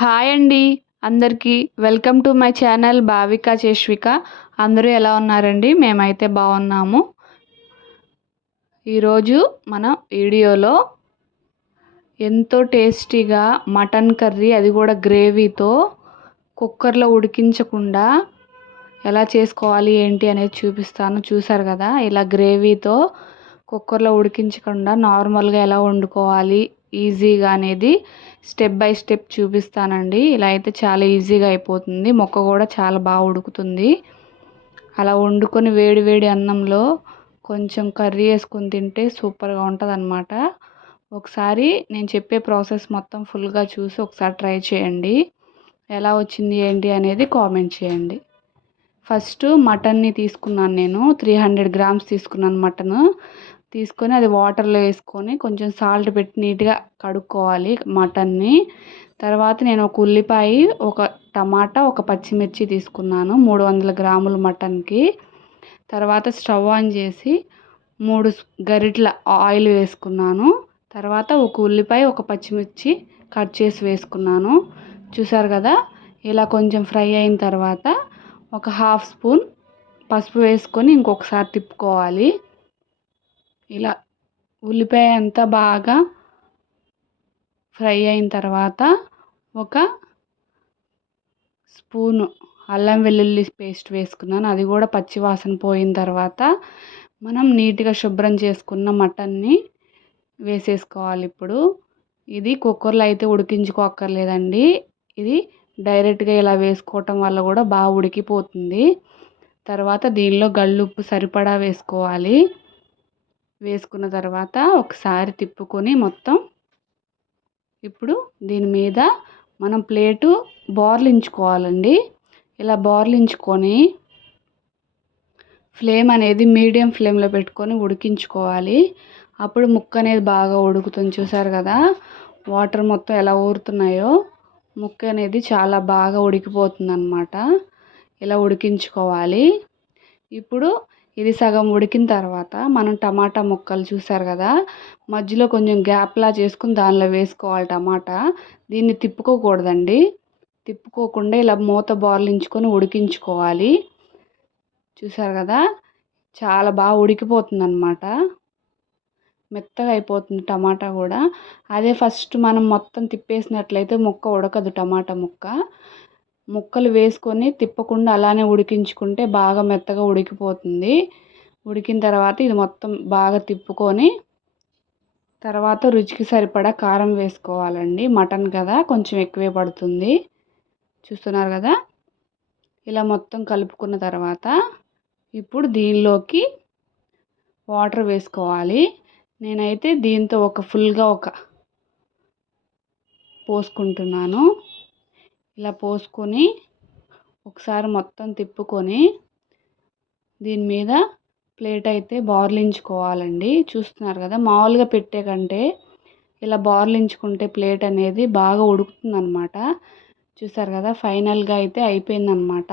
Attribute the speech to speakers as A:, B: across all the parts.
A: Hi అండి. అందరికీ welcome to my channel Bhavika Cheshvika. అందరూ ఎలా ఉన్నారండి? మేమైతే బాగున్నాము. ఈరోజు మన వీడియోలో ఎంతో టేస్టీగా మటన్ కర్రీ అది కూడా గ్రేవీతో కుక్కర్లో ఉడికించకుండా ఎలా చేసుకోవాలి ఏంటి అనేది చూపిస్తాను. చూసారు కదా? ఇలా గ్రేవీతో కుక్కర్లో ఉడికించకుండా నార్మల్గా ఎలా వండుకోవాలి ఈజీగా అనేది స్టెప్ బై స్టెప్ చూపిస్తానండి. ఇలా అయితే చాలా ఈజీగా అయిపోతుంది. మొక్క కూడా చాలా బాగా ఉడుకుతుంది. అలా వండుకొని వేడి వేడి అన్నంలో కొంచెం కర్రీ వేసుకొని తింటే సూపర్గా ఉంటుంది అనమాట ఒకసారి నేను చెప్పే ప్రాసెస్ మొత్తం ఫుల్గా చూసి ఒకసారి ట్రై చేయండి. ఎలా వచ్చింది ఏంటి అనేది కామెంట్ చేయండి. ఫస్ట్ మటన్ని తీసుకున్నాను నేను. త్రీ హండ్రెడ్ గ్రామ్స్ తీసుకున్నాను మటన్. తీసుకొని అది వాటర్లో వేసుకొని కొంచెం సాల్ట్ పెట్టి నీట్గా కడుక్కోవాలి మటన్ని. తర్వాత నేను ఒక ఉల్లిపాయ ఒక టమాటా ఒక పచ్చిమిర్చి తీసుకున్నాను మూడు వందల గ్రాముల మటన్కి. తర్వాత స్టవ్ ఆన్ చేసి మూడు గరిటల ఆయిల్ వేసుకున్నాను. తర్వాత ఒక ఉల్లిపాయ ఒక పచ్చిమిర్చి కట్ చేసి వేసుకున్నాను. చూసారు కదా ఇలా కొంచెం ఫ్రై అయిన తర్వాత ఒక హాఫ్ స్పూన్ పసుపు వేసుకొని ఇంకొకసారి తిప్పుకోవాలి. ఇలా ఉల్లిపాయ అంతా బాగా ఫ్రై అయిన తర్వాత ఒక స్పూను అల్లం వెల్లుల్లి పేస్ట్ వేసుకున్నాను. అది కూడా పచ్చివాసన పోయిన తర్వాత మనం నీట్గా శుభ్రం చేసుకున్న మటన్ని వేసేసుకోవాలి ఇప్పుడు. ఇది కుక్కర్లో అయితే ఉడికించుకోక్కర్లేదండి. ఇది డైరెక్ట్గా ఇలా వేసుకోవటం వల్ల కూడా బాగా ఉడికిపోతుంది. తర్వాత దీనిలో గళ్ళుప్పు సరిపడా వేసుకోవాలి. వేసుకున్న తర్వాత ఒకసారి తిప్పుకొని మొత్తం ఇప్పుడు దీని మీద మనం ప్లేటు బోర్లించుకోవాలండి. ఇలా బోర్లించుకొని ఫ్లేమ్ అనేది మీడియం ఫ్లేమ్లో పెట్టుకొని ఉడికించుకోవాలి. అప్పుడు ముక్క అనేది బాగా ఉడుకుతుంది చూసారు కదా? వాటర్ మొత్తం ఎలా ఊరుతున్నాయో ముక్క అనేది చాలా బాగా ఉడికిపోతుంది ఇలా ఉడికించుకోవాలి. ఇప్పుడు ఇది సగం ఉడికిన తర్వాత మనం టమాటా ముక్కలు చూసారు కదా మధ్యలో కొంచెం గ్యాప్లా చేసుకుని దానిలో వేసుకోవాలి టమాటా. దీన్ని తిప్పుకోకూడదండి. తిప్పుకోకుండా ఇలా మూత బార్లించుకొని ఉడికించుకోవాలి. చూసారు కదా చాలా బాగా ఉడికిపోతుంది అనమాట మెత్తగా అయిపోతుంది టమాటా కూడా. అదే ఫస్ట్ మనం మొత్తం తిప్పేసినట్లయితే ముక్క ఉడకదు టమాటా ముక్క. ముక్కలు వేసుకొని తిప్పకుండా అలానే ఉడికించుకుంటే బాగా మెత్తగా ఉడికిపోతుంది. ఉడికిన తర్వాత ఇది మొత్తం బాగా తిప్పుకొని తర్వాత రుచికి సరిపడా కారం వేసుకోవాలండి. మటన్ కదా కొంచెం ఎక్కువే పడుతుంది. చూస్తున్నారు కదా? ఇలా మొత్తం కలుపుకున్న తర్వాత ఇప్పుడు దీనిలోకి వాటర్ వేసుకోవాలి. నేనైతే దీంతో ఒక ఫుల్గా ఒక పోసుకుంటున్నాను. ఇలా పోసుకొని ఒకసారి మొత్తం తిప్పుకొని దీని మీద ప్లేట్ అయితే బార్లించుకోవాలండి. చూస్తున్నారు కదా మామూలుగా పెట్టే కంటే ఇలా బార్లించుకుంటే ప్లేట్ అనేది బాగా ఉడుకుతుందనమాట చూసారు కదా ఫైనల్గా అయితే అయిపోయిందనమాట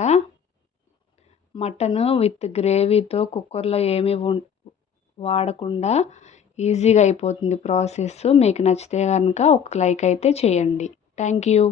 A: మటన్ విత్ గ్రేవీతో కుక్కర్లో ఏమీ వాడకుండా ఈజీగా అయిపోతుంది ప్రాసెస్ మీకు నచ్చితే కనుక ఒక లైక్ అయితే చేయండి. Thank you.